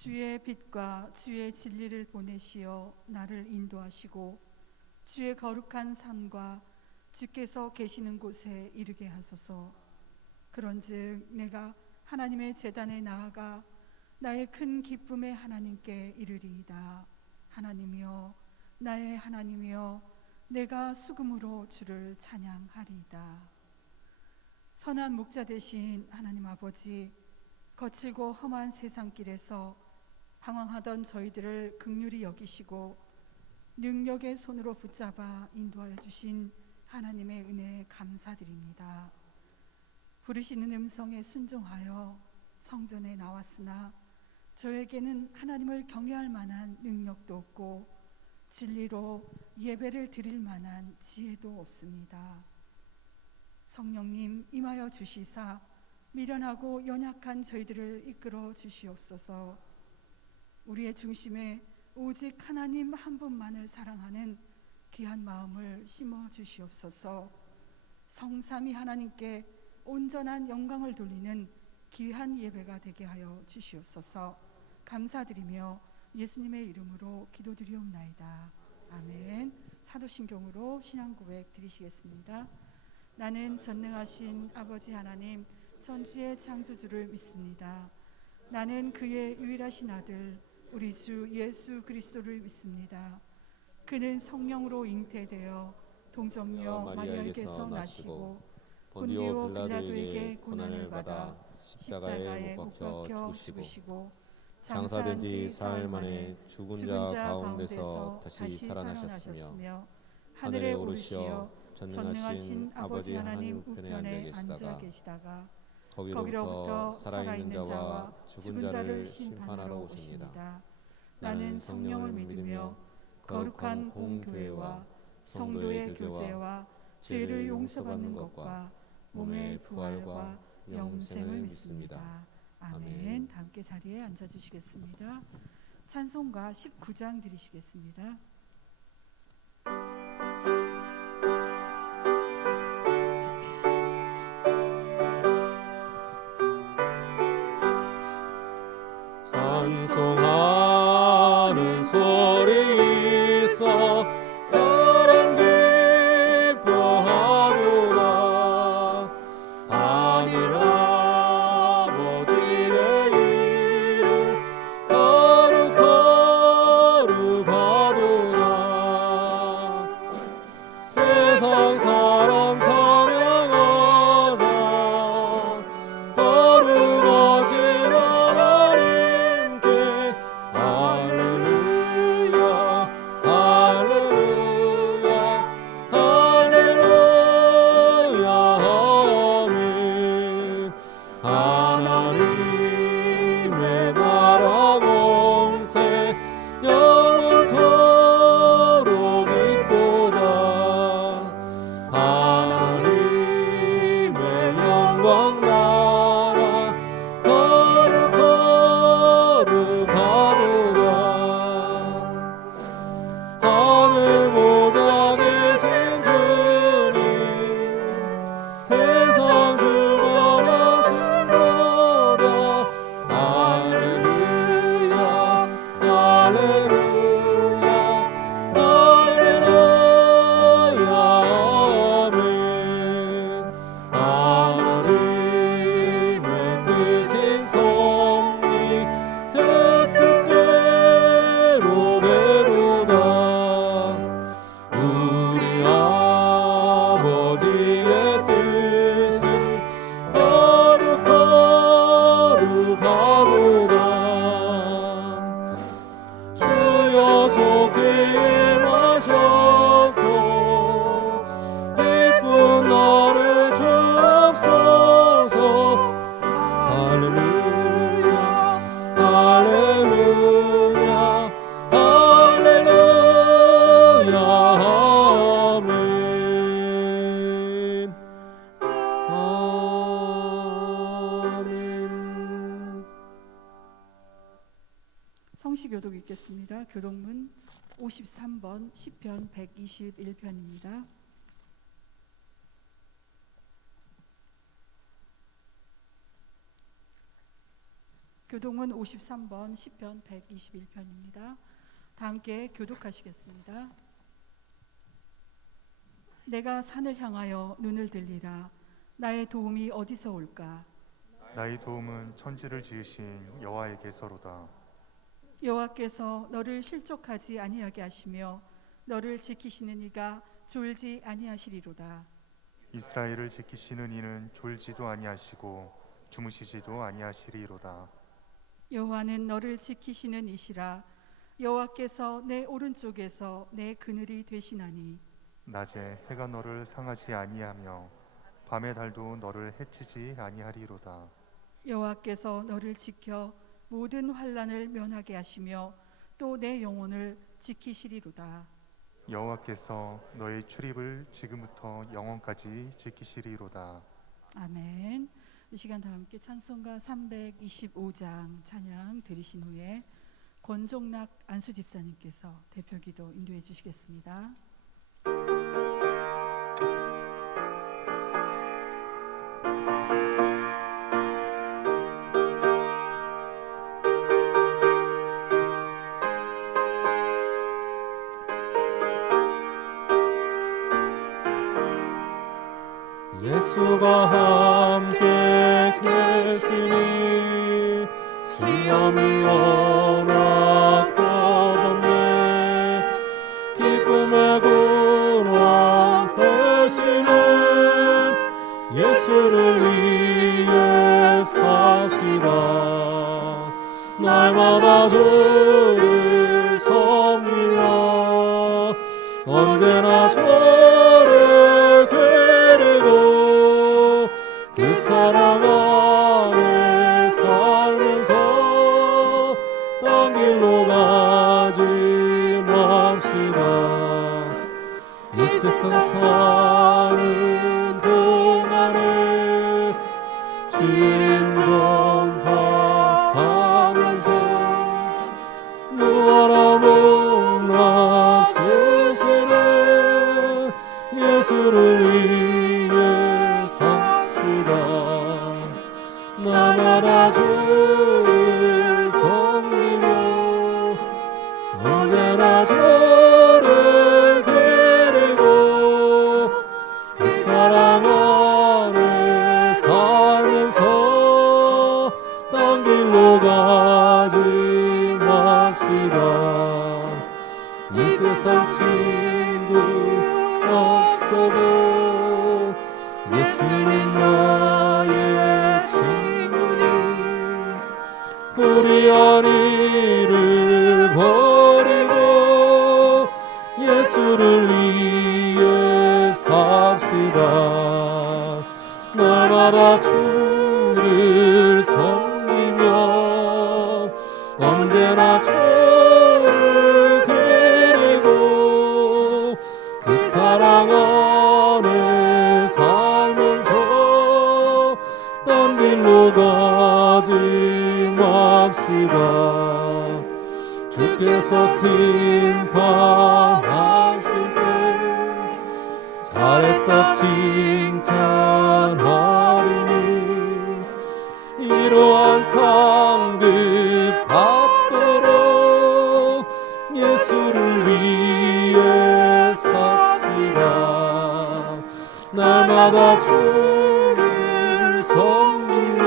주의 빛과 주의 진리를 보내시어 나를 인도하시고 주의 거룩한 산과 주께서 계시는 곳에 이르게 하소서. 그런즉 내가 하나님의 제단에 나아가 나의 큰 기쁨의 하나님께 이르리이다. 하나님이여, 나의 하나님이여, 내가 수금으로 주를 찬양하리이다. 선한 목자 되신 하나님 아버지, 거칠고 험한 세상길에서 방황하던 저희들을 긍휼히 여기시고 능력의 손으로 붙잡아 인도하여 주신 하나님의 은혜에 감사드립니다. 부르시는 음성에 순종하여 성전에 나왔으나 저에게는 하나님을 경외할 만한 능력도 없고 진리로 예배를 드릴 만한 지혜도 없습니다. 성령님 임하여 주시사 미련하고 연약한 저희들을 이끌어 주시옵소서. 우리의 중심에 오직 하나님 한 분만을 사랑하는 귀한 마음을 심어 주시옵소서. 성삼위 하나님께 온전한 영광을 돌리는 귀한 예배가 되게 하여 주시옵소서. 감사드리며 예수님의 이름으로 기도드리옵나이다. 아멘. 사도신경으로 신앙고백 드리시겠습니다. 나는 전능하신 아버지 하나님 천지의 창조주를 믿습니다. 나는 그의 유일하신 아들 우리 주 예수 그리스도를 믿습니다. 그는 성령으로 잉태되어 동정녀 마리아에게서 나시고 본디오 빌라도에게 고난을 받아 십자가에 못 박혀 죽으시고 장사된 지 사흘 만에 죽은 자 가운데서 다시 살아나셨으며 하늘에 오르시어 전능하신 아버지 하나님 우편에 앉아 계시다가 거기로부터 살아있는 자와 죽은 자를 심판하러 오십니다. 나는 성령을 믿으며 거룩한 공교회와 성도의 교제와 죄를 용서받는 것과 몸의 부활과 영생을 믿습니다. 아멘. 다 함께 자리에 앉아주시겠습니다. 찬송가 19장 드리시겠습니다. 찬송하는 소리 있어 사랑 기뻐하도다. 하늘 아버지의 이름 거룩하도다. 세상 사람 찬양하자. 거룩하신 하나님께 할렐루야 할렐루야 할렐루야 아멘. 하나님의 나라 권세 영원토록 있도다. 하나님의 영광 나라 거룩하도다. 하늘 보좌 계신 주님 세상 주관하신도다. 할렐루야 할렐루야 할렐루야 아멘. 하나님의 크신 섭리 그 뜻대로 되도다. 우리 아버지의 뜻은 거룩하도다. 주여 속히 임하셔서 기쁜 나를 주옵소서. 할렐루야 할렐루야 할렐루야 아멘. 아멘. 성시교독 읽겠습니다. 교독문 53번 시편 121편입니다. 교동은 53번 시편 121편입니다. 다 함께 교독하시겠습니다. 내가 산을 향하여 눈을 들리라. 나의 도움이 어디서 올까? 나의 도움은 천지를 지으신 여호와에게서로다. 여호와께서 너를 실족하지 아니하게 하시며 너를 지키시는 이가 졸지 아니하시리로다. 이스라엘을 지키시는 이는 졸지도 아니하시고 주무시지도 아니하시리로다. 여호와는 너를 지키시는 이시라. 여호와께서 내 오른쪽에서 내 그늘이 되시나니 낮에 해가 너를 상하지 아니하며 밤의 달도 너를 해치지 아니하리로다. 여호와께서 너를 지켜 모든 환난을 면하게 하시며 또 내 영혼을 지키시리로다. 여호와께서 너의 출입을 지금부터 영원까지 지키시리로다. 아멘. 이 시간 다 함께 찬송가 325장 찬양 들으신 후에 권종락 안수 집사님께서 대표기도 인도해 주시겠습니다. 예수가 함께 계시니 시험이 허락하던데 기쁨의 근원 되시는 예수를 위해 사시다. 날마다 주를 섬기며 언제나 저를 그리고 그 사랑 안에 살면서 딴 길로 가지 맙시다. 이 세상 사는 동안에 주님 전파하면서 무하나 못나 주시는 예수를 위해 삽시다. 날마다 주를 섬기며 언제나 저를 그리고 그 사랑 안에 살면서 딴 길로 가지 맙시다. 이 세상 친구 없어도 예수님 나의 친구니 불의한 일을 버리고 예수를 위해 삽시다. 날마다 주를 섬기며 언제나 주를 그리고 그 사랑 안에 살면서 딴 길로 가지 맙시다. 주께서 심판하실 때 잘했다 칭찬하리니 이러한 상급 받도록 예수를 위해 삽시다. 날마다 주를 섬기며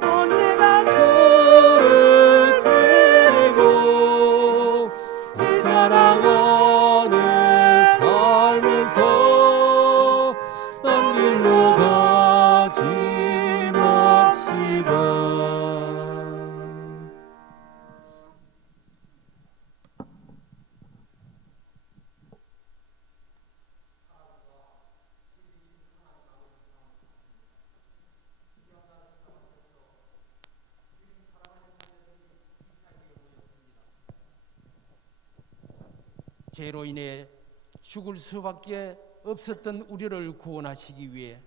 언제나 주를 그리고 그 사랑 안에 살면서 딴 길로 가지 맙시다. 죄로 인해 죽을 수밖에 없었던 우리를 구원하시기 위해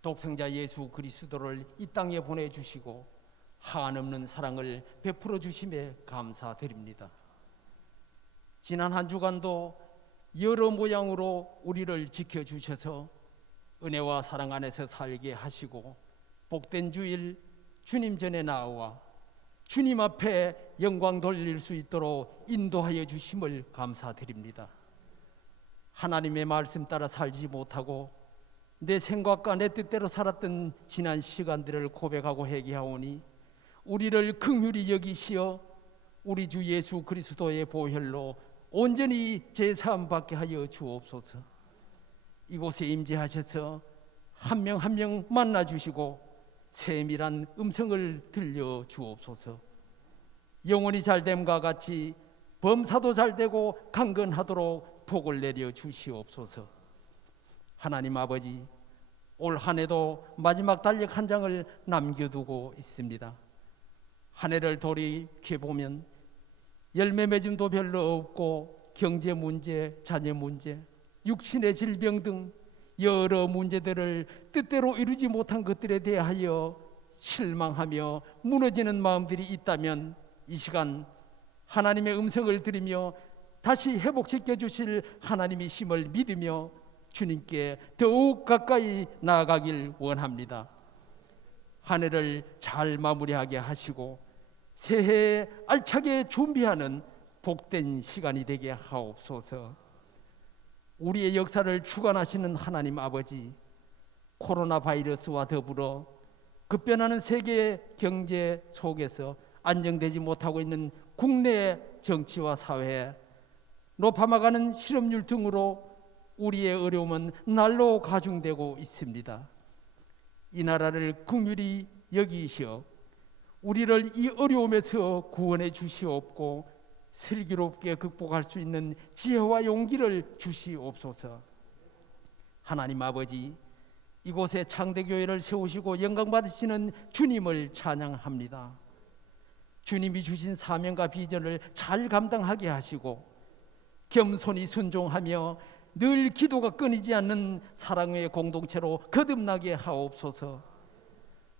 독생자 예수 그리스도를 이 땅에 보내주시고 한없는 사랑을 베풀어 주심에 감사드립니다. 지난 한 주간도 여러 모양으로 우리를 지켜주셔서 은혜와 사랑 안에서 살게 하시고 복된 주일 주님 전에 나와 주님 앞에 영광 돌릴 수 있도록 인도하여 주심을 감사드립니다. 하나님의 말씀 따라 살지 못하고 내 생각과 내 뜻대로 살았던 지난 시간들을 고백하고 회개하오니 우리를 긍휼히 여기시어 우리 주 예수 그리스도의 보혈로 온전히 제사함 받게 하여 주옵소서. 이곳에 임재하셔서 한 명 한 명 만나 주시고 세밀한 음성을 들려 주옵소서. 영혼이 잘됨과 같이 범사도 잘되고 강건하도록 복을 내려 주시옵소서. 하나님 아버지, 올 한 해도 마지막 달력 한 장을 남겨두고 있습니다. 한 해를 돌이켜보면 열매 맺음도 별로 없고 경제 문제, 자녀 문제, 육신의 질병 등 여러 문제들을 뜻대로 이루지 못한 것들에 대하여 실망하며 무너지는 마음들이 있다면 이 시간 하나님의 음성을 들으며 다시 회복시켜 주실 하나님이심을 믿으며 주님께 더욱 가까이 나아가길 원합니다. 한 해를 잘 마무리하게 하시고 새해에 알차게 준비하는 복된 시간이 되게 하옵소서. 우리의 역사를 주관하시는 하나님 아버지, 코로나 바이러스와 더불어 급변하는 세계 경제 속에서 안정되지 못하고 있는 국내 정치와 사회, 높아가는 실업률 등으로 우리의 어려움은 날로 가중되고 있습니다. 이 나라를 긍휼히 여기시어 우리를 이 어려움에서 구원해 주시옵고 슬기롭게 극복할 수 있는 지혜와 용기를 주시옵소서. 하나님 아버지, 이곳에 창대교회를 세우시고 영광 받으시는 주님을 찬양합니다. 주님이 주신 사명과 비전을 잘 감당하게 하시고 겸손히 순종하며 늘 기도가 끊이지 않는 사랑의 공동체로 거듭나게 하옵소서.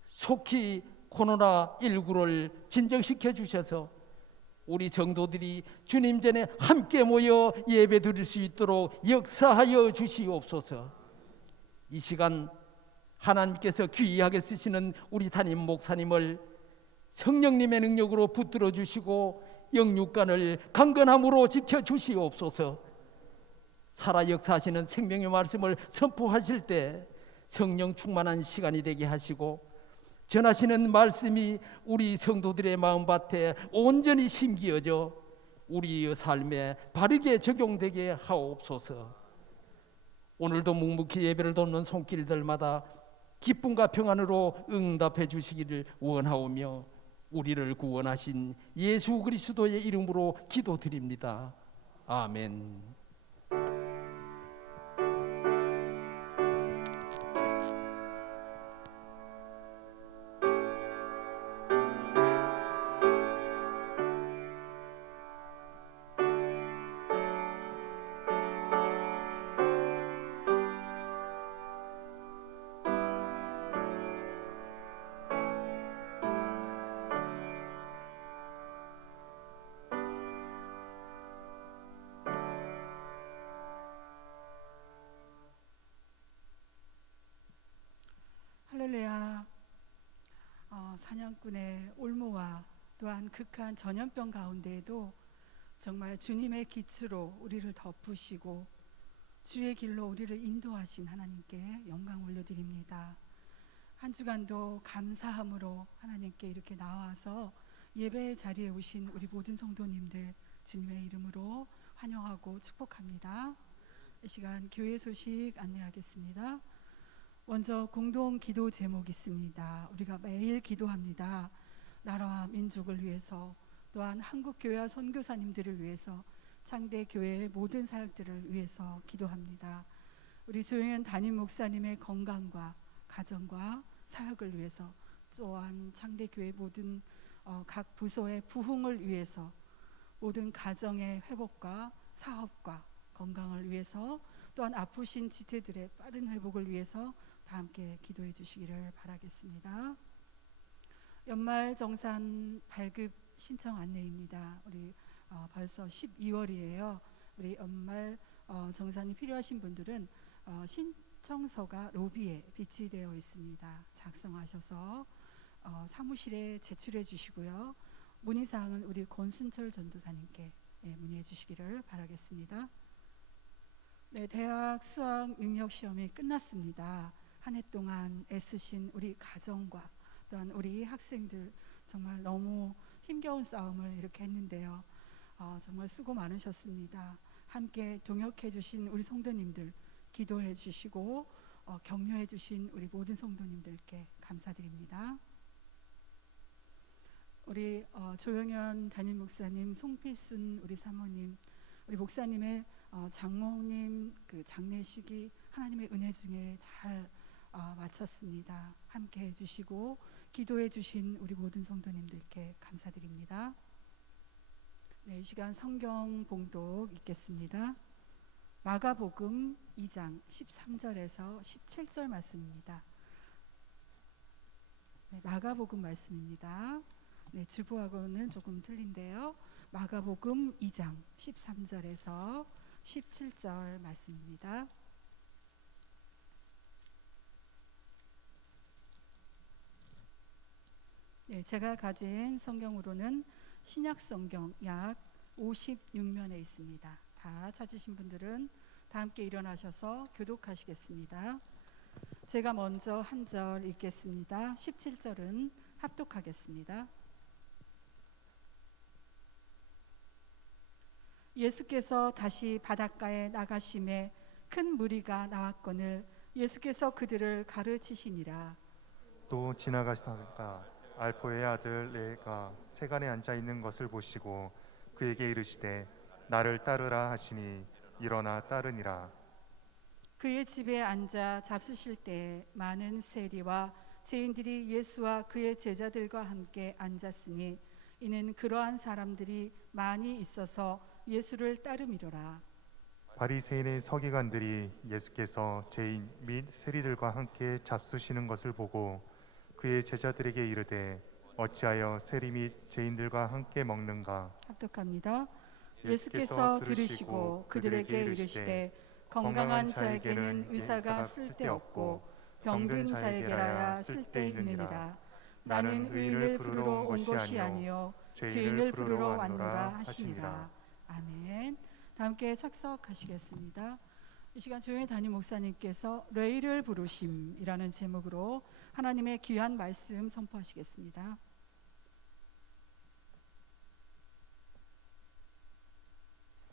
속히 코로나19를 진정시켜 주셔서 우리 성도들이 주님 전에 함께 모여 예배 드릴 수 있도록 역사하여 주시옵소서. 이 시간 하나님께서 귀하게 쓰시는 우리 담임 목사님을 성령님의 능력으로 붙들어 주시고 영육간을 강건함으로 지켜 주시옵소서. 살아 역사하시는 생명의 말씀을 선포하실 때 성령 충만한 시간이 되게 하시고 전하시는 말씀이 우리 성도들의 마음밭에 온전히 심기어져 우리의 삶에 바르게 적용되게 하옵소서. 오늘도 묵묵히 예배를 돕는 손길들마다 기쁨과 평안으로 응답해 주시기를 원하오며 우리를 구원하신 예수 그리스도의 이름으로 기도드립니다. 아멘. 할렐루야. 사냥꾼의 올무와 또한 극한 전염병 가운데에도 정말 주님의 기츠로 우리를 덮으시고 주의 길로 우리를 인도하신 하나님께 영광 올려드립니다. 한 주간도 감사함으로 하나님께 이렇게 나와서 예배의 자리에 오신 우리 모든 성도님들 주님의 이름으로 환영하고 축복합니다. 이 시간 교회 소식 안내하겠습니다. 먼저 공동 기도 제목 있습니다. 우리가 매일 기도합니다. 나라와 민족을 위해서, 또한 한국교회와 선교사님들을 위해서, 창대교회의 모든 사역들을 위해서 기도합니다. 우리 조영현 담임 목사님의 건강과 가정과 사역을 위해서, 또한 창대교회 모든 각 부서의 부흥을 위해서, 모든 가정의 회복과 사업과 건강을 위해서, 또한 아프신 지체들의 빠른 회복을 위해서 다 함께 기도해 주시기를 바라겠습니다. 연말 정산 발급 신청 안내입니다. 우리 벌써 12월이에요. 우리 연말 정산이 필요하신 분들은 신청서가 로비에 비치되어 있습니다. 작성하셔서 사무실에 제출해 주시고요. 문의사항은 우리 권순철 전도사님께 문의해 주시기를 바라겠습니다. 네, 대학 수학 능력 시험이 끝났습니다. 한 해 동안 애쓰신 우리 가정과 또한 우리 학생들 정말 너무 힘겨운 싸움을 이렇게 했는데요. 정말 수고 많으셨습니다. 함께 동역해 주신 우리 성도님들 기도해 주시고 격려해 주신 우리 모든 성도님들께 감사드립니다. 우리 조영현 담임 목사님, 송필순 우리 사모님, 우리 목사님의 장모님 그 장례식이 하나님의 은혜 중에 잘 마쳤습니다. 함께 해주시고 기도해 주신 우리 모든 성도님들께 감사드립니다. 네, 이 시간 성경 봉독 읽겠습니다. 마가복음 2장 13절에서 17절 말씀입니다. 네, 마가복음 말씀입니다. 네, 주보하고는 조금 틀린데요. 마가복음 2장 13절에서 17절 말씀입니다. 네, 제가 가진 성경으로는 신약 성경 약 56면에 있습니다. 다 찾으신 분들은 다 함께 일어나셔서 교독하시겠습니다. 제가 먼저 한 절 읽겠습니다. 17절은 합독하겠습니다. 예수께서 다시 바닷가에 나가심에 큰 무리가 나왔거늘 예수께서 그들을 가르치시니라. 또 지나가시다가 알포의 아들 레가 세간에 앉아 있는 것을 보시고 그에게 이르시되 나를 따르라 하시니 일어나 따르니라. 그의 집에 앉아 잡수실 때 많은 세리와 죄인들이 예수와 그의 제자들과 함께 앉았으니 이는 그러한 사람들이 많이 있어서 예수를 따름이로라. 바리새인의 서기관들이 예수께서 죄인 및 세리들과 함께 잡수시는 것을 보고 그의 제자들에게 이르되 어찌하여 세리 및 죄인들과 함께 먹는가? 합독합니다. 예수께서 들으시고 그들에게 이르시되 건강한 자에게는 의사가 쓸데없고 병든 자에게라야 쓸데있느니라. 나는 의인을 부르러 온 것이 아니요 죄인을 부르러 왔노라 하시니라. 아멘. 다 함께 착석하시겠습니다. 이 시간 조용히 담임 목사님께서 레이를 부르심이라는 제목으로 하나님의 귀한 말씀 선포하시겠습니다.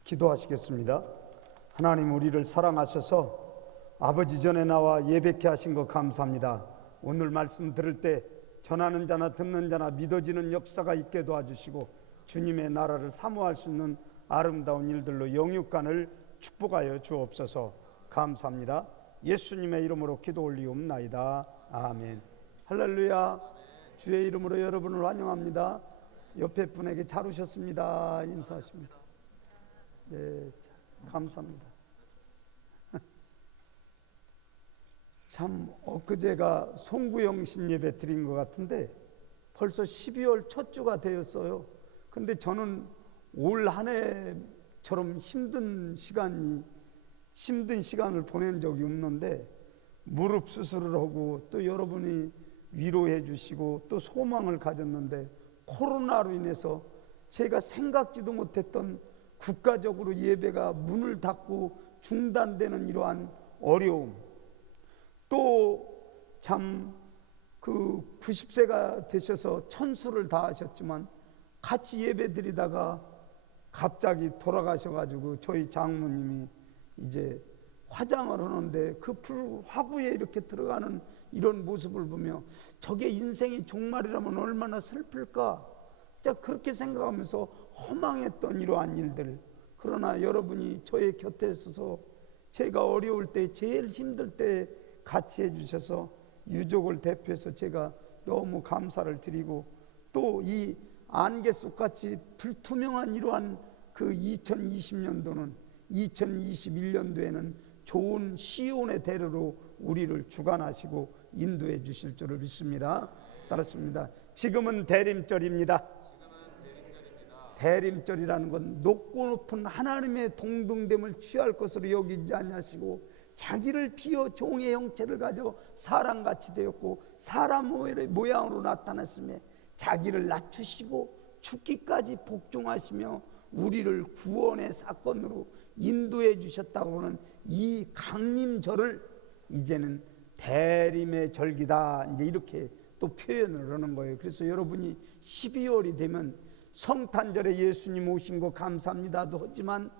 기도하시겠습니다. 하나님, 우리를 사랑하셔서 아버지 전에 나와 예배케 하신 것 감사합니다. 오늘 말씀 들을 때 전하는 자나 듣는 자나 믿어지는 역사가 있게 도와주시고 주님의 나라를 사모할 수 있는 아름다운 일들로 영육간을 축복하여 주옵소서. 감사합니다. 예수님의 이름으로 기도 올리옵나이다. 아멘. 할렐루야. 주의 이름으로 여러분을 환영합니다. 옆에 분에게 잘 오셨습니다 인사하십니다. 네, 감사합니다. 참 엊그제가 송구영 신예배 드린 것 같은데 벌써 12월 첫 주가 되었어요. 근데 저는 올 한 해처럼 힘든 시간을 보낸 적이 없는데 무릎 수술을 하고 또 여러분이 위로해 주시고 또 소망을 가졌는데 코로나로 인해서 제가 생각지도 못했던 국가적으로 예배가 문을 닫고 중단되는 이러한 어려움, 또 참 그 90세가 되셔서 천수를 다하셨지만 같이 예배 드리다가 갑자기 돌아가셔가지고 저희 장모님이 이제 화장을 하는데 그 불 화구에 이렇게 들어가는 이런 모습을 보며 저게 인생의 종말이라면 얼마나 슬플까, 진짜 그렇게 생각하면서 허망했던 이러한 일들. 그러나 여러분이 저의 곁에 있어서 제가 어려울 때 제일 힘들 때 같이 해주셔서 유족을 대표해서 제가 너무 감사를 드리고, 또 이 안개 속같이 불투명한 이러한 그 2020년도는 2021년도에는 좋은 시온의 대로로 우리를 주관하시고 인도해 주실 줄을 믿습니다. 따랐습니다. 지금은 대림절입니다. 대림절이라는 건 높고 높은 하나님의 동등됨을 취할 것으로 여기지 아니하시고 자기를 비어 종의 형체를 가져 사람같이 되었고 사람 모양으로 나타났으며 자기를 낮추시고 죽기까지 복종하시며 우리를 구원의 사건으로 인도해 주셨다고 하는 이 강림절을 이제는 대림의 절기다, 이제 이렇게 또 표현을 하는 거예요. 그래서 여러분이 12월이 되면 성탄절에 예수님 오신 거 감사합니다도 하지만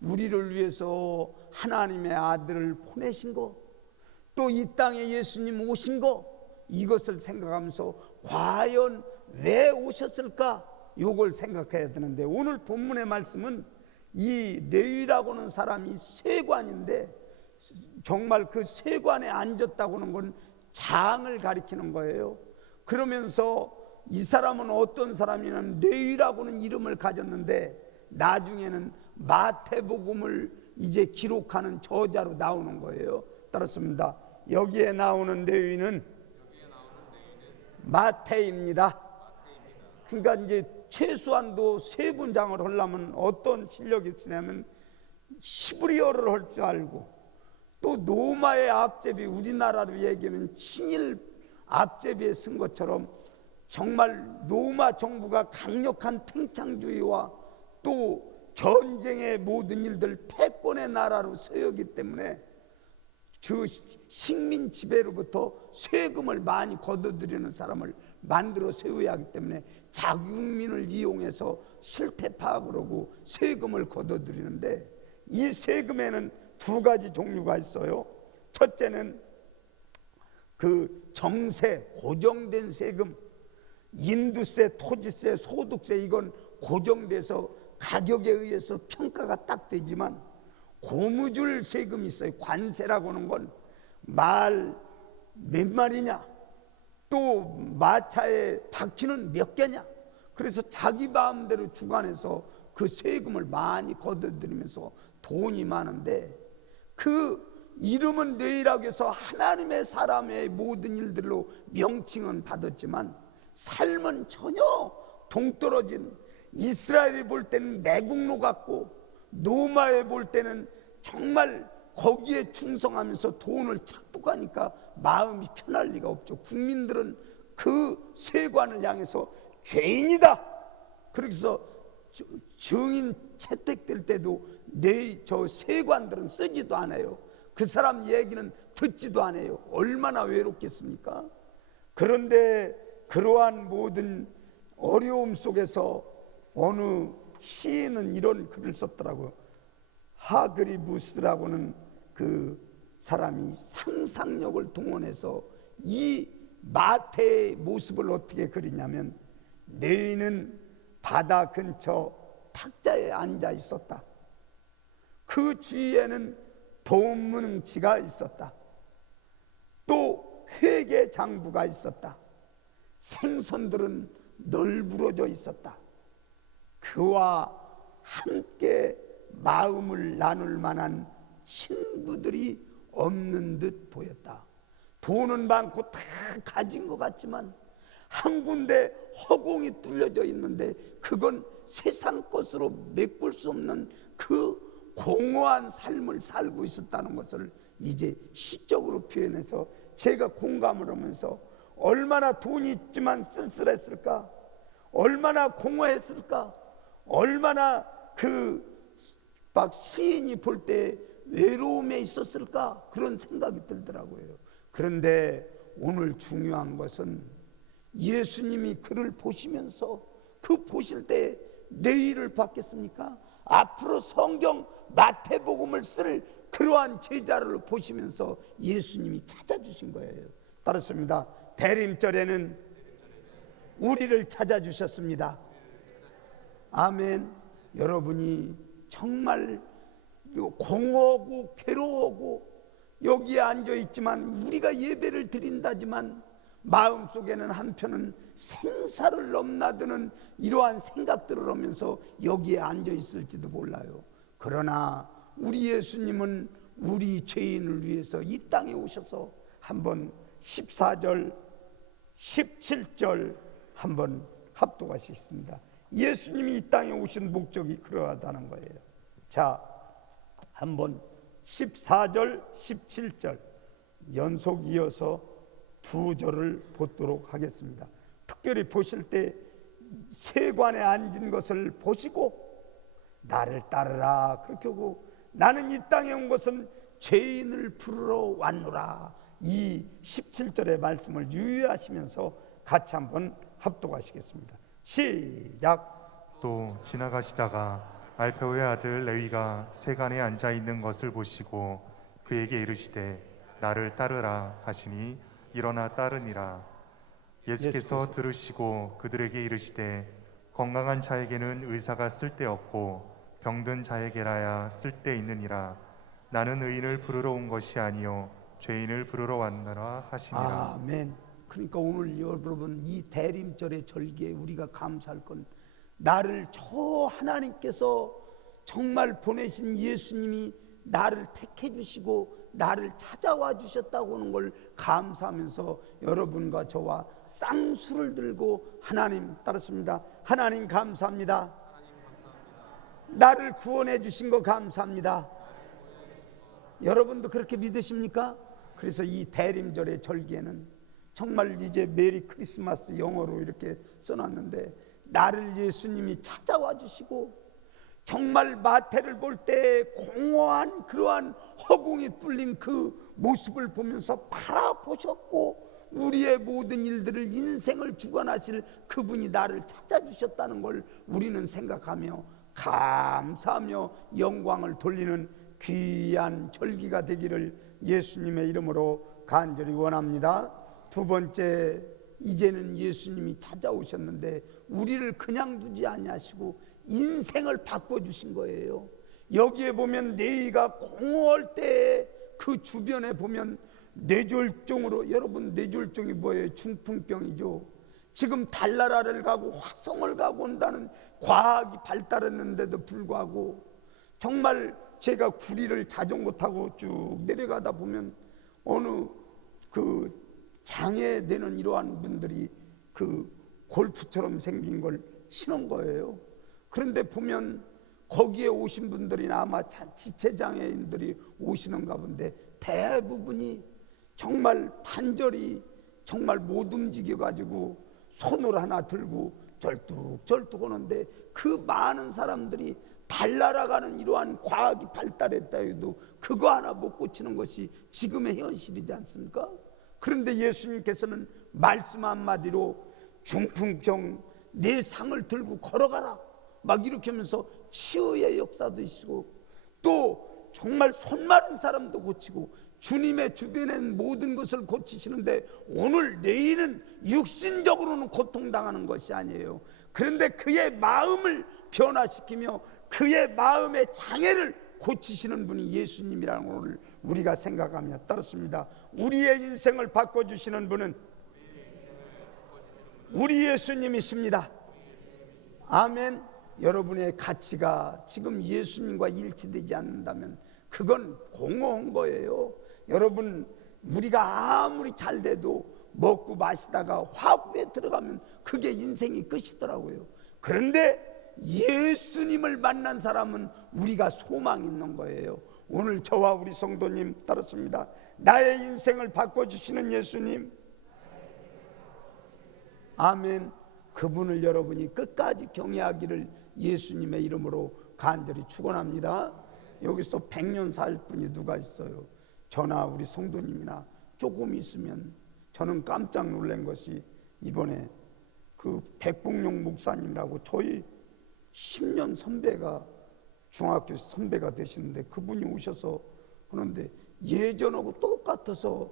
우리를 위해서 하나님의 아들을 보내신 거, 또 이 땅에 예수님 오신 거, 이것을 생각하면서 과연 왜 오셨을까? 요걸 생각해야 되는데, 오늘 본문의 말씀은 이 레위라고 하는 사람이 세관인데 정말 그 세관에 앉았다고 하는 건 장을 가리키는 거예요. 그러면서 이 사람은 어떤 사람이냐면 레위라고는 이름을 가졌는데 나중에는 마태복음을 이제 기록하는 저자로 나오는 거예요. 따랐습니다. 여기에 나오는 레위는 마태입니다. 그러니까 이제 최소한도 세 분장을 하려면 어떤 실력이 있으냐면 히브리어를 할 줄 알고, 또 로마의 앞제비, 우리나라로 얘기하면 친일 앞제비에 쓴 것처럼 정말 로마 정부가 강력한 팽창주의와 또 전쟁의 모든 일들 패권의 나라로 서였기 때문에 그 식민 지배로부터 세금을 많이 걷어들이는 사람을 만들어 세워야 하기 때문에 자국민을 이용해서 실태 파악을 하고 세금을 걷어들이는데, 이 세금에는 두 가지 종류가 있어요. 첫째는 그 정세, 고정된 세금, 인두세, 토지세, 소득세, 이건 고정돼서 가격에 의해서 평가가 딱 되지만 고무줄 세금이 있어요. 관세라고 하는 건 말 몇 마리냐, 또 마차의 바퀴는 몇 개냐, 그래서 자기 마음대로 주관해서 그 세금을 많이 걷어들이면서 돈이 많은데, 그 이름은 레위라고 해서 하나님의 사람의 모든 일들로 명칭은 받았지만 삶은 전혀 동떨어진, 이스라엘이 볼 때는 매국노 같고 로마에 볼 때는 정말 거기에 충성하면서 돈을 착복하니까 마음이 편할 리가 없죠. 국민들은 그 세관을 향해서 죄인이다, 그래서 증인 채택될 때도 저 세관들은 쓰지도 않아요. 그 사람 얘기는 듣지도 않아요. 얼마나 외롭겠습니까? 그런데 그러한 모든 어려움 속에서 어느 시인은 이런 글을 썼더라고요. 하그리부스라고는 그 사람이 상상력을 동원해서 이 마태의 모습을 어떻게 그리냐면, 레위는 바다 근처 탁자에 앉아 있었다. 그 주위에는 돈뭉치가 있었다. 또 회계 장부가 있었다. 생선들은 널브러져 있었다. 그와 함께 마음을 나눌 만한 친구들이 없는 듯 보였다. 돈은 많고 다 가진 것 같지만 한 군데 허공이 뚫려져 있는데 그건 세상 것으로 메꿀 수 없는 그 공허한 삶을 살고 있었다는 것을 이제 시적으로 표현해서 제가 공감을 하면서, 얼마나 돈이 있지만 쓸쓸했을까, 얼마나 공허했을까, 얼마나 그 막 시인이 볼 때 외로움에 있었을까, 그런 생각이 들더라고요. 그런데 오늘 중요한 것은 예수님이 그를 보시면서 그 보실 때 레위를 받겠습니까? 앞으로 성경 마태복음을 쓸 그러한 제자를 보시면서 예수님이 찾아주신 거예요. 따랐습니다. 대림절에는 우리를 찾아주셨습니다. 아멘. 여러분이 정말 공허하고 괴로워하고 여기에 앉아있지만 우리가 예배를 드린다지만 마음속에는 한편은 생사를 넘나드는 이러한 생각들을 하면서 여기에 앉아있을지도 몰라요. 그러나 우리 예수님은 우리 죄인을 위해서 이 땅에 오셔서 한번 14절 17절 한번 합독하시겠습니다. 예수님이 이 땅에 오신 목적이 그러하다는 거예요. 자, 한번 14절, 17절 연속 이어서 두 절을 보도록 하겠습니다. 특별히 보실 때 세관에 앉은 것을 보시고 나를 따르라 그렇게 하고, 나는 이 땅에 온 것은 죄인을 부르러 왔노라, 이 17절의 말씀을 유의하시면서 같이 한번 합독하시겠습니다. 시작. 또 지나가시다가 알페오의 아들 레위가 세간에 앉아 있는 것을 보시고 그에게 이르시되 나를 따르라 하시니 일어나 따르니라. 예수께서 들으시고 그들에게 이르시되 건강한 자에게는 의사가 쓸데없고 병든 자에게라야 쓸데있느니라. 나는 의인을 부르러 온 것이 아니요 죄인을 부르러 왔노라 하시니라. 아멘. 그러니까 오늘 여러분 이 대림절의 절기에 우리가 감사할 건, 나를 저 하나님께서 정말 보내신 예수님이 나를 택해 주시고 나를 찾아와 주셨다고 하는 걸 감사하면서 여러분과 저와 쌍수를 들고 하나님 따랐습니다. 하나님 감사합니다. 나를 구원해 주신 거 감사합니다. 여러분도 그렇게 믿으십니까? 그래서 이 대림절의 절기에는 정말 이제 메리 크리스마스 영어로 이렇게 써놨는데, 나를 예수님이 찾아와 주시고 정말 마태를 볼 때 공허한 그러한 허공이 뚫린 그 모습을 보면서 바라보셨고 우리의 모든 일들을, 인생을 주관하실 그분이 나를 찾아주셨다는 걸 우리는 생각하며 감사하며 영광을 돌리는 귀한 절기가 되기를 예수님의 이름으로 간절히 원합니다. 두 번째, 이제는 예수님이 찾아오셨는데 우리를 그냥 두지 아니하시고 인생을 바꿔주신 거예요. 여기에 보면 내의가 공허할 때 그 주변에 보면 뇌졸중으로, 여러분 뇌졸중이 뭐예요? 중풍병이죠. 지금 달나라를 가고 화성을 가고 온다는 과학이 발달했는데도 불구하고, 정말 제가 구리를 자전거 타고 쭉 내려가다 보면 어느 그 장애되는 이러한 분들이 그 골프처럼 생긴 걸 신은 거예요. 그런데 보면 거기에 오신 분들이나 아마 지체장애인들이 오시는가 본데 대부분이 정말 반절이 정말 못 움직여 가지고 손을 하나 들고 절뚝절뚝 오는데, 그 많은 사람들이 달나라가는 이러한 과학이 발달했다 해도 그거 하나 못 고치는 것이 지금의 현실이지 않습니까? 그런데 예수님께서는 말씀 한마디로 중풍병 내 상을 들고 걸어가라 막 이렇게 하면서 치유의 역사도 있고, 또 정말 손 마른 사람도 고치고 주님의 주변엔 모든 것을 고치시는데, 오늘 내일은 육신적으로는 고통당하는 것이 아니에요. 그런데 그의 마음을 변화시키며 그의 마음의 장애를 고치시는 분이 예수님이라는 것을 우리가 생각하며 따랐습니다. 우리의 인생을 바꿔주시는 분은 우리 예수님이십니다. 아멘. 여러분의 가치가 지금 예수님과 일치되지 않는다면 그건 공허한 거예요. 여러분, 우리가 아무리 잘 돼도 먹고 마시다가 화구에 들어가면 그게 인생이 끝이더라고요. 그런데 예수님을 만난 사람은 우리가 소망이 있는 거예요. 오늘 저와 우리 성도님 따랐습니다. 나의 인생을 바꿔주시는 예수님, 아멘. 그분을 여러분이 끝까지 경외하기를 예수님의 이름으로 간절히 축원합니다. 여기서 100년 살 분이 누가 있어요? 저나 우리 성도님이나 조금 있으면. 저는 깜짝 놀란 것이 이번에 그 백봉용 목사님이라고 저희 10년 선배가, 중학교 선배가 되시는데 그분이 오셔서 그런데 예전하고 똑같아서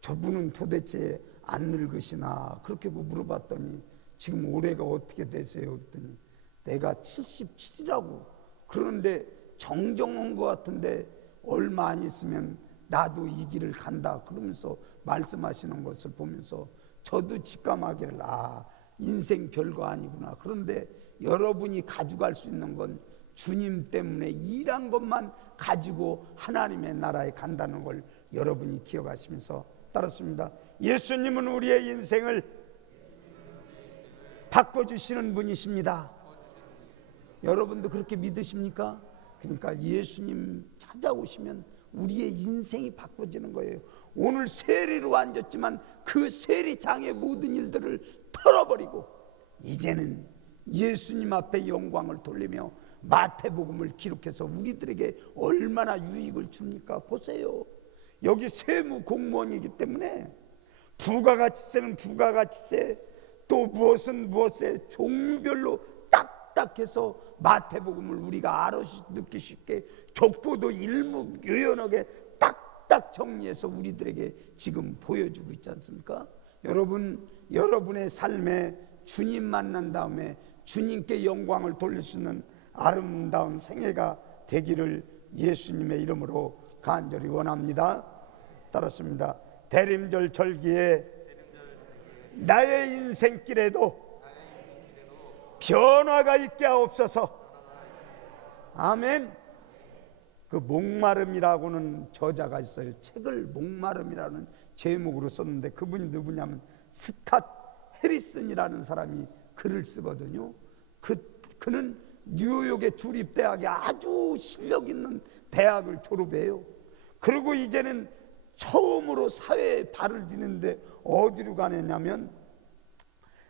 저분은 도대체 안 늙으시나 그렇게 물어봤더니 지금 올해가 어떻게 되세요? 그랬더니 내가 77이라고 그러는데 정정한 것 같은데 얼마 안 있으면 나도 이 길을 간다 그러면서 말씀하시는 것을 보면서 저도 직감하기를, 아, 인생 별거 아니구나. 그런데 여러분이 가져갈 수 있는 건 주님 때문에 일한 것만 가지고 하나님의 나라에 간다는 걸 여러분이 기억하시면서 따랐습니다. 예수님은 우리의 인생을 바꿔주시는 분이십니다. 여러분도 그렇게 믿으십니까? 그러니까 예수님 찾아오시면 우리의 인생이 바꿔지는 거예요. 오늘 세리로 앉았지만 그 세리장의 모든 일들을 털어버리고 이제는 예수님 앞에 영광을 돌리며 마태복음을 기록해서 우리들에게 얼마나 유익을 줍니까? 보세요. 여기 세무 공무원이기 때문에 부가가치세는 부가가치세, 또 무엇은 무엇에 종류별로 딱딱해서 마태복음을 우리가 알아듣기 쉽게 족보도 일목요연하게 딱딱 정리해서 우리들에게 지금 보여주고 있지 않습니까? 여러분, 여러분의 삶에 주님 만난 다음에 주님께 영광을 돌릴 수 있는 아름다운 생애가 되기를 예수님의 이름으로 간절히 원합니다. 따랐습니다. 대림절 절기에 나의 인생길에도 변화가 있게 하옵소서. 아멘. 그 목마름이라고는 저자가 있어요. 책을 목마름이라는 제목으로 썼는데 그분이 누구냐면 스캇 해리슨이라는 사람이 글을 쓰거든요. 그는 뉴욕의 주립대학에 아주 실력 있는 대학을 졸업해요. 그리고 이제는 처음으로 사회에 발을 디는데 어디로 가느냐면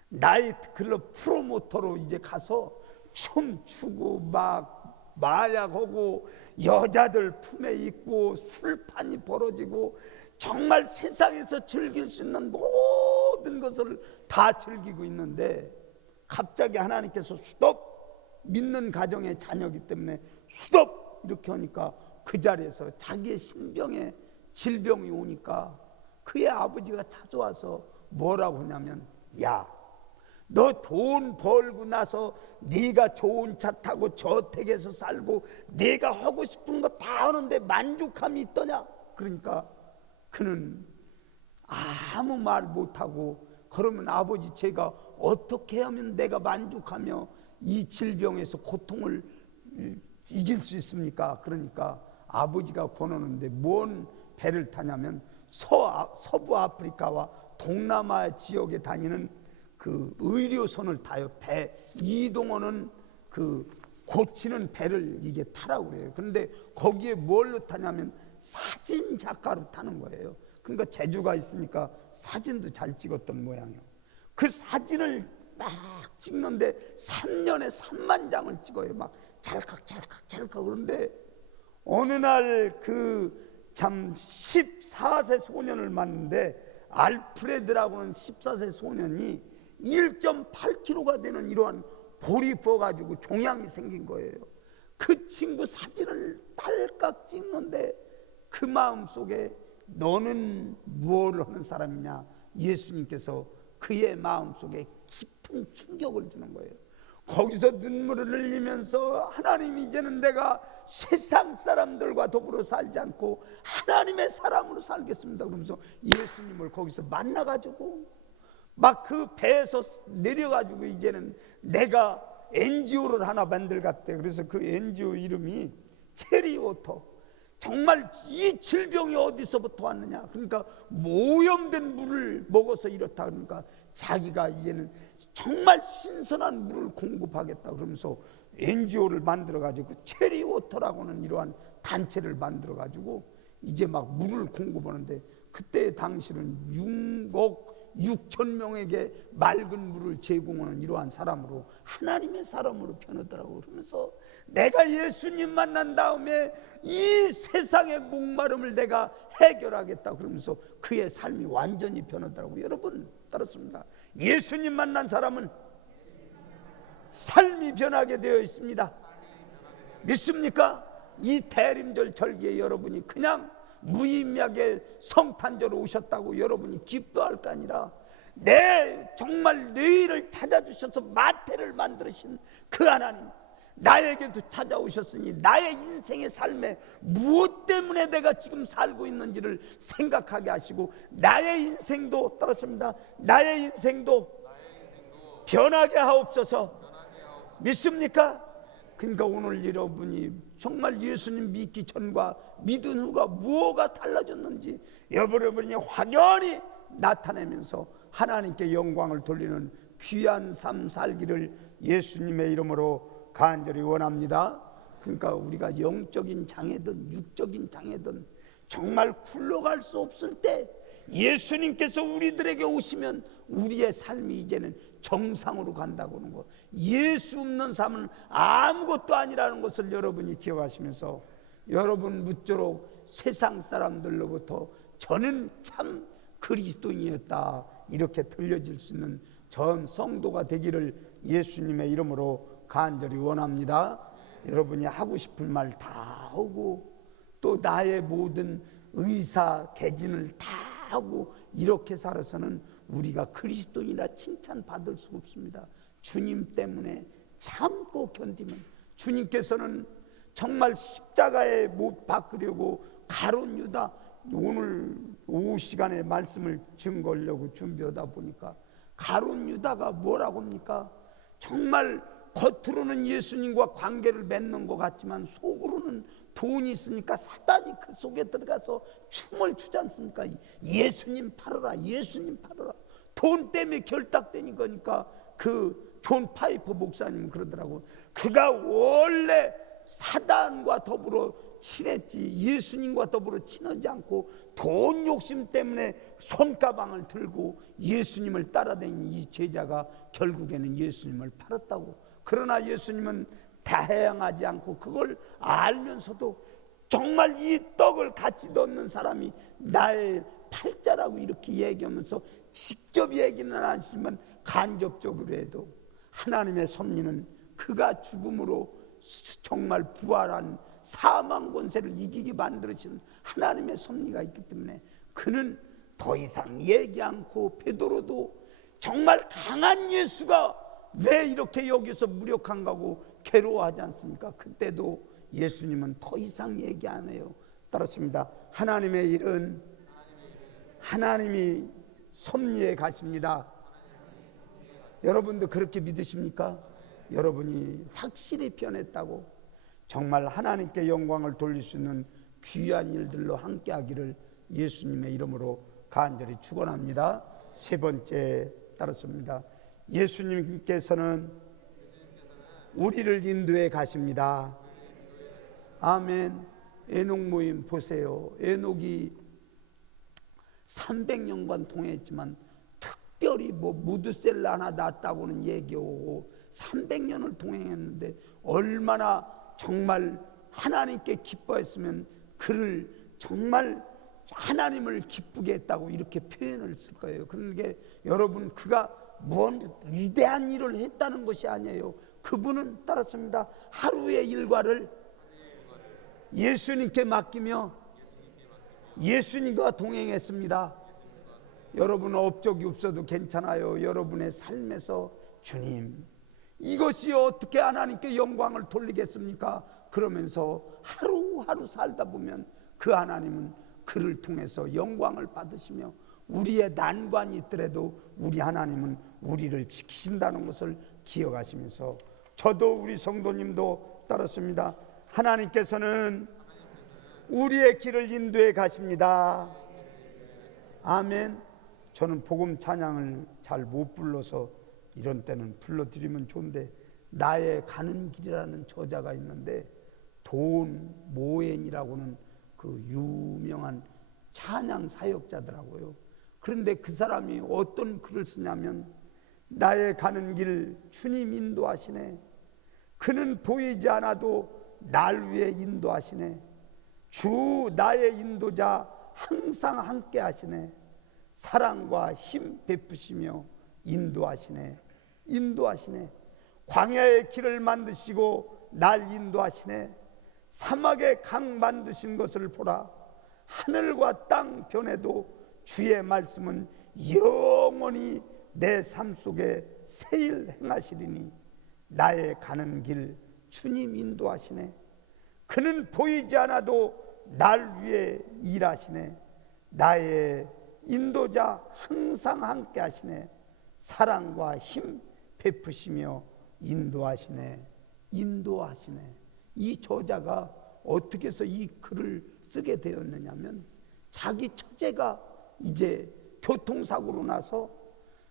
나이트클럽 프로모터로 이제 가서 춤추고 막 마약하고 여자들 품에 있고 술판이 벌어지고 정말 세상에서 즐길 수 있는 모든 것을 다 즐기고 있는데 갑자기 하나님께서 수덥, 믿는 가정의 자녀이기 때문에 수덥 이렇게 하니까 그 자리에서 자기의 신병에 질병이 오니까 그의 아버지가 찾아와서 뭐라고 하냐면, 야, 너 돈 벌고 나서 네가 좋은 차 타고 저택에서 살고 네가 하고 싶은 거 다 하는데 만족함이 있더냐? 그러니까 그는 아무 말 못하고, 그러면 아버지 제가 어떻게 하면 내가 만족하며 이 질병에서 고통을 이길 수 있습니까? 그러니까 아버지가 권하는데 뭔 배를 타냐면 서부 아프리카와 동남아 지역에 다니는 그 의료선을 타요. 배 이동하는 그 고치는 배를 이게 타라고 그래요. 그런데 거기에 뭘로 타냐면 사진 작가로 타는 거예요. 그러니까 재주가 있으니까 사진도 잘 찍었던 모양이에요. 그 사진을 막 찍는데 3년에 3만 장을 찍어요. 막 찰칵 그런데 어느 날 그 참 14세 소년을 만났는데 알프레드라고는 14세 소년이 1.8kg가 되는 이러한 볼이 부어가지고 종양이 생긴 거예요. 그 친구 사진을 딸깍 찍는데 그 마음속에 너는 뭘 하는 사람이냐? 예수님께서 그의 마음속에 깊은 충격을 주는 거예요. 거기서 눈물을 흘리면서 하나님, 이제는 내가 세상 사람들과 더불어 살지 않고 하나님의 사람으로 살겠습니다. 그러면서 예수님을 거기서 만나가지고 막 그 배에서 내려가지고 이제는 내가 NGO를 하나 만들겠대. 그래서 그 NGO 이름이 체리워터. 정말 이 질병이 어디서부터 왔느냐? 그러니까 오염된 물을 먹어서 이렇다. 그러니까 자기가 이제는 정말 신선한 물을 공급하겠다 그러면서 NGO를 만들어가지고 체리워터라고는 이러한 단체를 만들어가지고 이제 막 물을 공급하는데, 그때 당시는 6억 6천 명에게 맑은 물을 제공하는 이러한 사람으로, 하나님의 사람으로 변하더라고. 그러면서 내가 예수님 만난 다음에 이 세상의 목마름을 내가 해결하겠다 그러면서 그의 삶이 완전히 변하더라고. 여러분, 따랐습니다. 예수님 만난 사람은 삶이 변하게 되어 있습니다. 믿습니까? 이 대림절 절기에 여러분이 그냥 무의미하게 성탄절로 오셨다고 여러분이 기뻐할 거 아니라, 정말 너희를 찾아주셔서 마태를 만드신 그 하나님, 나에게도 찾아오셨으니 나의 인생의 삶에 무엇 때문에 내가 지금 살고 있는지를 생각하게 하시고, 나의 인생도 따랐습니다. 나의 인생도 변하게 하옵소서. 믿습니까? 그러니까 오늘 여러분이 정말 예수님 믿기 전과 믿은 후가 무엇가 달라졌는지 여러분이 확연히 나타내면서 하나님께 영광을 돌리는 귀한 삶 살기를 예수님의 이름으로 간절히 원합니다. 그러니까 우리가 영적인 장애든 육적인 장애든 정말 굴러갈 수 없을 때 예수님께서 우리들에게 오시면 우리의 삶이 이제는 정상으로 간다고 하는 것, 예수 없는 삶은 아무것도 아니라는 것을 여러분이 기억하시면서 여러분 묻도록 세상 사람들로부터 저는 참 그리스도인이었다 이렇게 들려질 수 있는 전 성도가 되기를 예수님의 이름으로 간절히 원합니다. 여러분이 하고 싶은 말 다 하고 또 나의 모든 의사 개진을 다 하고 이렇게 살아서는 우리가 그리스도인이라 칭찬받을 수가 없습니다. 주님 때문에 참고 견디면 주님께서는 정말 십자가에 못 박으려고 가룟 유다, 오늘 오후 시간에 말씀을 증거하려고 준비하다 보니까 가룟 유다가 뭐라고 합니까? 정말 겉으로는 예수님과 관계를 맺는 것 같지만 속으로는 돈이 있으니까 사단이 그 속에 들어가서 춤을 추지 않습니까? 예수님 팔아라, 예수님 팔아라. 돈 때문에 결탁되는 거니까 그 존 파이퍼 목사님 그러더라고. 그가 원래 사단과 더불어 친했지 예수님과 더불어 친하지 않고 돈 욕심 때문에 손가방을 들고 예수님을 따라다니는 이 제자가 결국에는 예수님을 팔았다고. 그러나 예수님은 다양하지 않고 그걸 알면서도 정말 이 떡을 같이 넣는 사람이 나의 팔자라고 이렇게 얘기하면서 직접 얘기는 안 하시지만 간접적으로 해도 하나님의 섭리는 그가 죽음으로 정말 부활한 사망 권세를 이기게 만들어진 하나님의 섭리가 있기 때문에 그는 더 이상 얘기 않고 베드로도 정말 강한 예수가 왜 이렇게 여기서 무력한가고 괴로워하지 않습니까? 그때도 예수님은 더 이상 얘기 안 해요. 따랐습니다. 하나님의 일은 하나님이 섭리해 가십니다. 여러분도 그렇게 믿으십니까? 여러분이 확실히 변했다고 정말 하나님께 영광을 돌릴 수 있는 귀한 일들로 함께 하기를 예수님의 이름으로 간절히 축원합니다. 세 번째 따랐습니다. 예수님께서는 우리를 인도해 가십니다. 아멘. 에녹 모임 보세요. 에녹이 300년간 통했지만 특별히 뭐 무드셀 하나 낳았다고는 얘기하고 300년을 동행했는데 얼마나 정말 하나님께 기뻐했으면 그를 정말 하나님을 기쁘게 했다고 이렇게 표현을 쓸 거예요. 그러니까 여러분 그가 뭔 위대한 일을 했다는 것이 아니에요. 그분은 따랐습니다. 하루의 일과를 예수님께 맡기며 예수님과 동행했습니다. 여러분 업적이 없어도 괜찮아요. 여러분의 삶에서 주님 이것이 어떻게 하나님께 영광을 돌리겠습니까? 그러면서 하루하루 살다 보면 그 하나님은 그를 통해서 영광을 받으시며 우리의 난관이 있더라도 우리 하나님은 우리를 지키신다는 것을 기억하시면서 저도 우리 성도님도 따랐습니다. 하나님께서는 우리의 길을 인도해 가십니다. 아멘. 저는 복음 찬양을 잘 못 불러서 이런 때는 불러드리면 좋은데 나의 가는 길이라는 저자가 있는데 돈 모엔이라고는 그 유명한 찬양 사역자더라고요. 그런데 그 사람이 어떤 글을 쓰냐면 나의 가는 길 주님 인도하시네. 그는 보이지 않아도 날 위해 인도하시네. 주 나의 인도자 항상 함께 하시네. 사랑과 힘 베푸시며 인도하시네. 인도하시네. 광야의 길을 만드시고 날 인도하시네. 사막의 강 만드신 것을 보라. 하늘과 땅 변해도 주의 말씀은 영원히 내 삶 속에 새일 행하시리니 나의 가는 길 주님 인도하시네. 그는 보이지 않아도 날 위해 일하시네. 나의 인도자 항상 함께 하시네. 사랑과 힘 베푸시며 인도하시네. 인도하시네. 이 저자가 어떻게 해서 이 글을 쓰게 되었느냐면 자기 처제가 이제 교통사고로 나서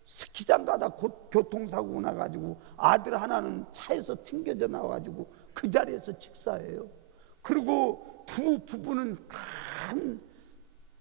스키장 가다 교통사고 나가지고 아들 하나는 차에서 튕겨져 나와가지고 그 자리에서 직사해요. 그리고 두 부부는 큰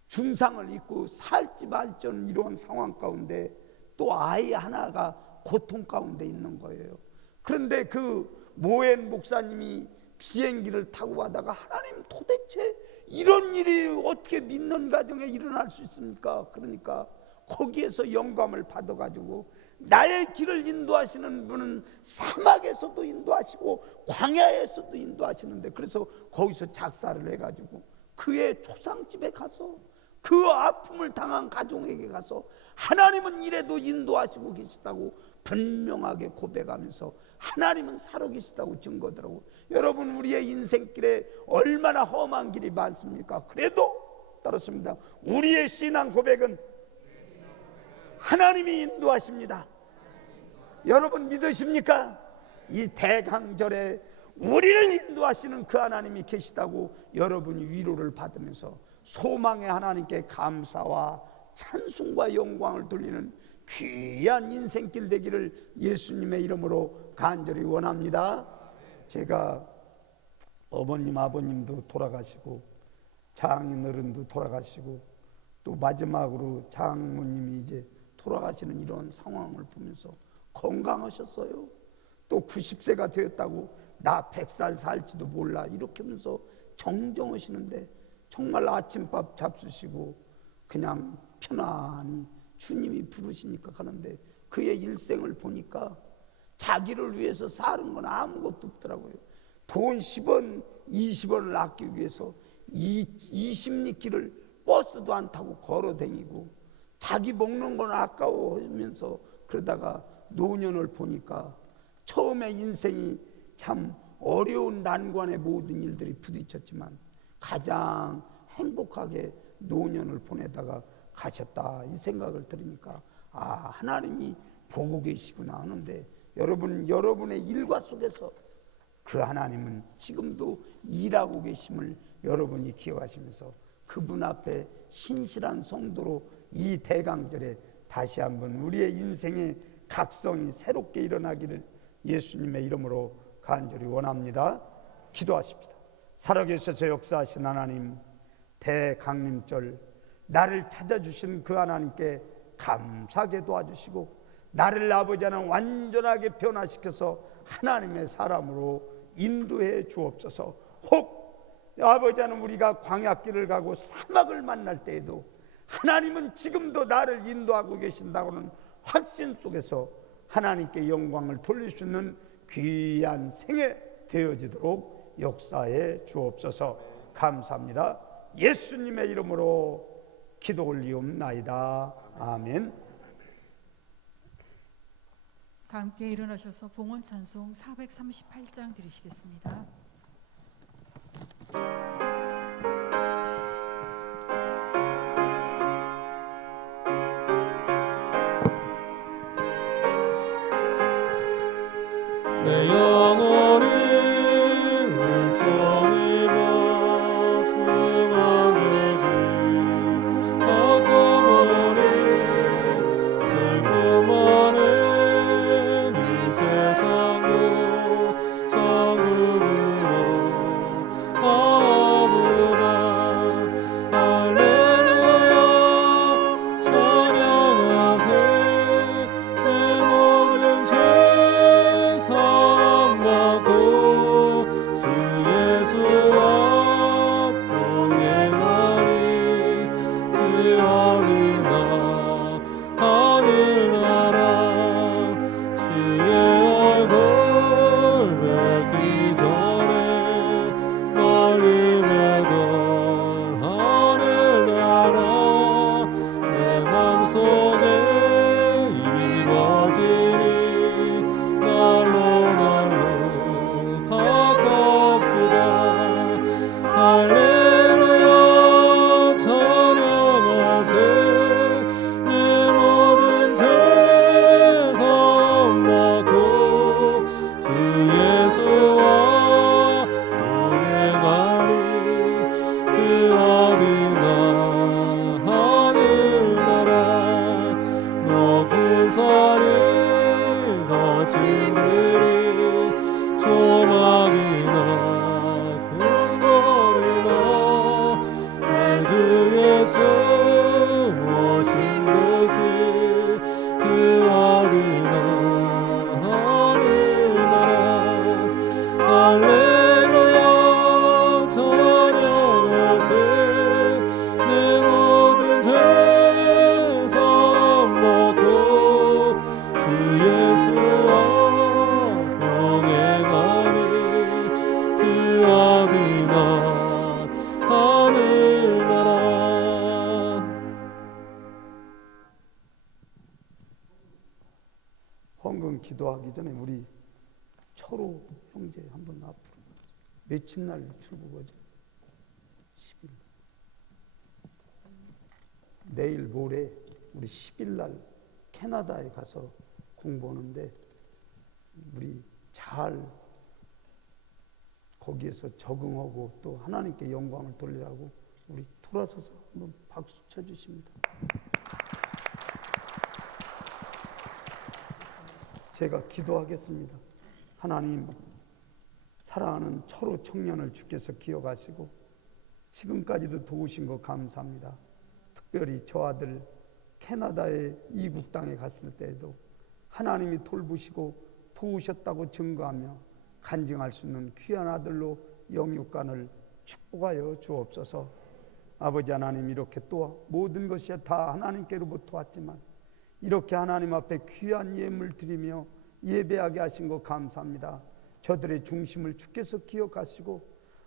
중상을 입고 살지 말지는 이러한 상황 가운데 또 아이 하나가 고통 가운데 있는 거예요. 그런데 그 모엔 목사님이 비행기를 타고 가다가 하나님 도대체 이런 일이 어떻게 믿는 가정에 일어날 수 있습니까? 그러니까 거기에서 영감을 받아가지고 나의 길을 인도하시는 분은 사막에서도 인도하시고 광야에서도 인도하시는데, 그래서 거기서 작사를 해가지고 그의 초상집에 가서 그 아픔을 당한 가정에게 가서 하나님은 이래도 인도하시고 계시다고 분명하게 고백하면서 하나님은 살아계시다고 증거더라고. 여러분, 우리의 인생길에 얼마나 험한 길이 많습니까? 그래도 따랐습니다. 우리의 신앙 고백은 하나님이 인도하십니다. 여러분 믿으십니까? 이 대강절에 우리를 인도하시는 그 하나님이 계시다고 여러분이 위로를 받으면서 소망의 하나님께 감사와 찬송과 영광을 돌리는 귀한 인생길 되기를 예수님의 이름으로 간절히 원합니다. 제가 어머님 아버님도 돌아가시고 장인 어른도 돌아가시고 또 마지막으로 장모님이 이제 돌아가시는 이런 상황을 보면서 건강하셨어요. 또 90세가 되었다고 나 100살 살지도 몰라 이렇게 하면서 정정하시는데 정말 아침밥 잡수시고 그냥 편안히 주님이 부르시니까 가는데 그의 일생을 보니까 자기를 위해서 사는 건 아무것도 없더라고요. 돈 10원 20원을 아끼기 위해서 20리길을 버스도 안 타고 걸어 다니고 자기 먹는 건 아까워하면서 그러다가 노년을 보니까 처음에 인생이 참 어려운 난관의 모든 일들이 부딪혔지만 가장 행복하게 노년을 보내다가 가셨다 이 생각을 들으니까 아, 하나님이 보고 계시구나 하는데, 여러분의 일과 속에서 그 하나님은 지금도 일하고 계심을 여러분이 기억하시면서 그분 앞에 신실한 성도로 이 대강절에 다시 한번 우리의 인생의 각성이 새롭게 일어나기를 예수님의 이름으로 간절히 원합니다. 기도하십시다. 살아계셔서 역사하신 하나님, 대강림절 나를 찾아주신 그 하나님께 감사하게 도와주시고 나를 아버지 하나님 완전하게 변화시켜서 하나님의 사람으로 인도해 주옵소서. 혹 아버지 하나님 우리가 광야길을 가고 사막을 만날 때에도 하나님은 지금도 나를 인도하고 계신다고는 확신 속에서 하나님께 영광을 돌릴 수 있는 귀한 생애 되어지도록 역사해 주옵소서. 감사합니다. 예수님의 이름으로 기도 올리옵나이다. 아멘. 다 함께 일어나셔서 봉헌 찬송 438장 드리시겠습니다. 내 영혼을 정의와 중앙되지 한꺼번에 슬픔하는 이 세상도 천국을 오늘 기도하기 전에 우리 철호 형제 한번 앞으로. 며칠 날 출국하죠? 10일. 내일 모레 우리 10일 날 캐나다에 가서 공부하는데 우리 잘 거기에서 적응하고 또 하나님께 영광을 돌리라고 우리 돌아서서 한번 박수 쳐주십니다. 제가 기도하겠습니다. 하나님, 사랑하는 철호 청년을 주께서 기억하시고 지금까지도 도우신 거 감사합니다. 특별히 저 아들 캐나다의 이국 땅에 갔을 때에도 하나님이 돌보시고 도우셨다고 증거하며 간증할 수 있는 귀한 아들로 영육간을 축복하여 주옵소서. 아버지 하나님, 이렇게 또 모든 것이 다 하나님께로부터 왔지만 이렇게 하나님 앞에 귀한 예물 드리며 예배하게 하신 것 감사합니다. 저들의 중심을 주께서 기억하시고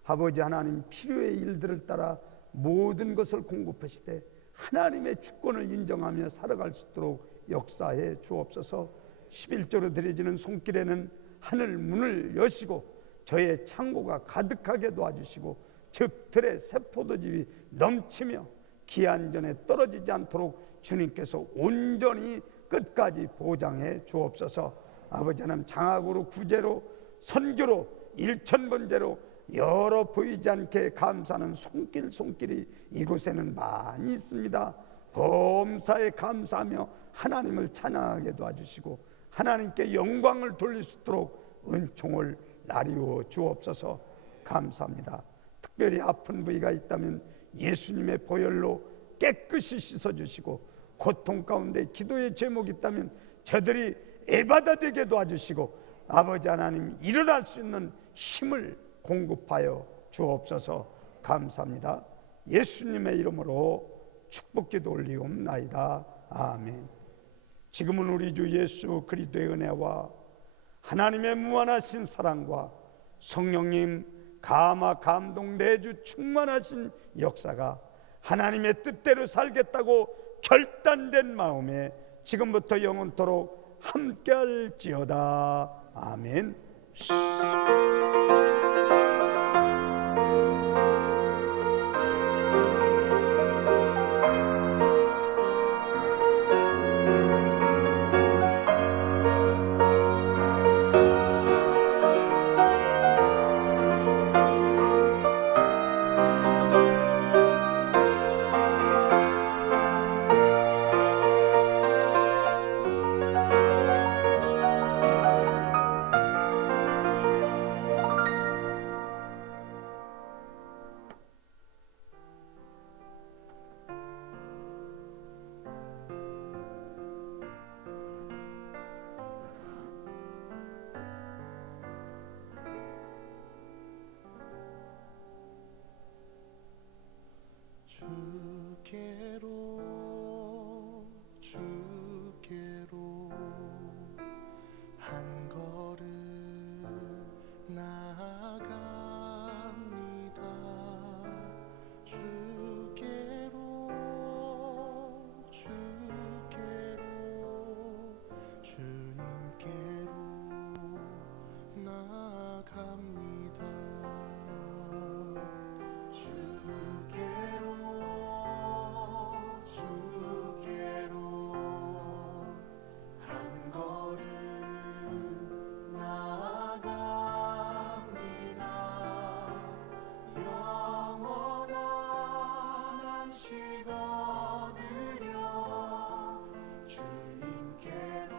아버지 하나님, 필요의 일들을 따라 모든 것을 공급하시되 하나님의 주권을 인정하며 살아갈 수 있도록 역사해 주옵소서. 11조로 드려지는 손길에는 하늘 문을 여시고 저의 창고가 가득하게 도와주시고 즉 들의 새 포도즙이 넘치며 기한전에 떨어지지 않도록 주님께서 온전히 끝까지 보장해 주옵소서. 아버지 하나님, 장학으로 구제로 선교로 일천번제로 여러 보이지 않게 감사하는 손길이 이곳에는 많이 있습니다. 범사에 감사하며 하나님을 찬양하게 도와주시고 하나님께 영광을 돌릴 수 있도록 은총을 나리워 주옵소서. 감사합니다. 특별히 아픈 부위가 있다면 예수님의 보혈로 깨끗이 씻어주시고 고통 가운데 기도의 제목이 있다면 저들이 애받아들게 도와주시고 아버지 하나님, 일어날 수 있는 힘을 공급하여 주옵소서. 감사합니다. 예수님의 이름으로 축복기도 올리옵나이다. 아멘. 지금은 우리 주 예수 그리스도의 은혜와 하나님의 무한하신 사랑과 성령님 감화 감동 내주 충만하신 역사가 하나님의 뜻대로 살겠다고 결단된 마음에 지금부터 영원토록 함께할지어다. 아멘. 주께로 한 걸음 나아갑니다. 주께로 주님께로 나아갑니다. 주께로 한 걸음 나아갑니다. 영원한 안식 얻으려 주님께로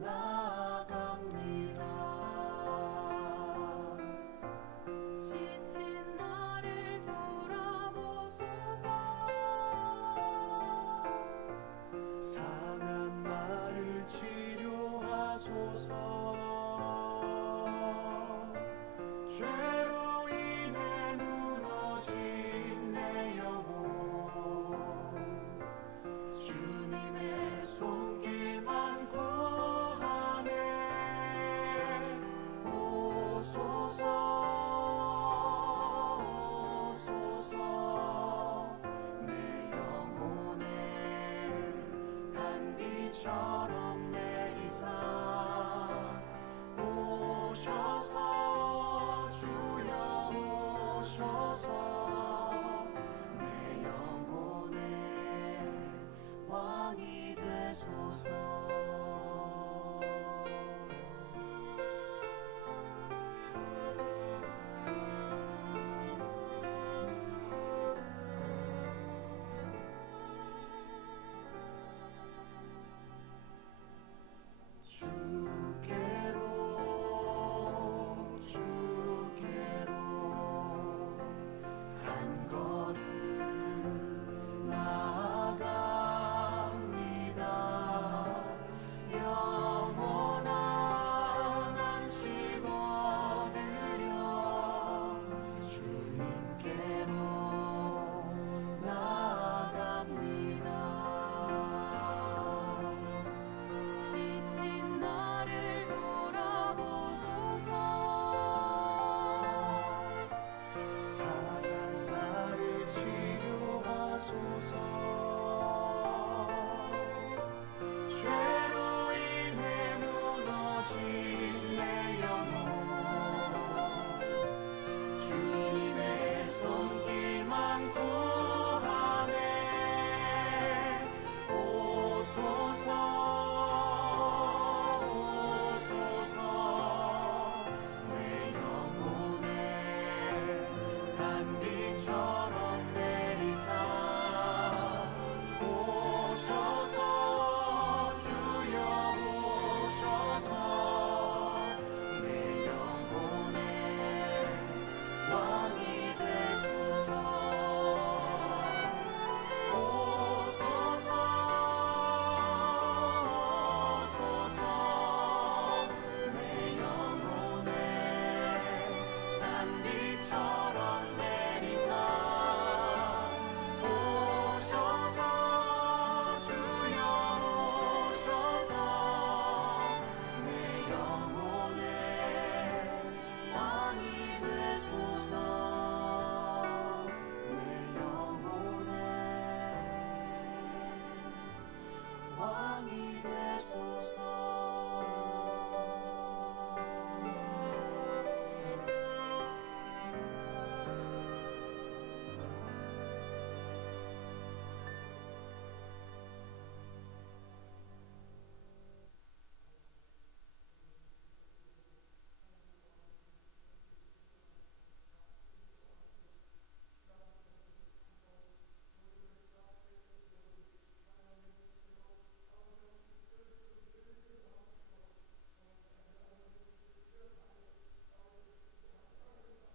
나아갑니다. 지친 나를 돌아보소서. 상한 나를 치료하소서. 죄로 인해 무너진 내 영혼 주님의 손길만 구하네. 오소서 내 영혼에 단비처럼 내리사 주께로 한 걸음 나아갑니다. 영원한 안식 얻으려 주님께로 나아갑니다. 지친 나를 돌아보소서 상한 나를 치료하소서. 죄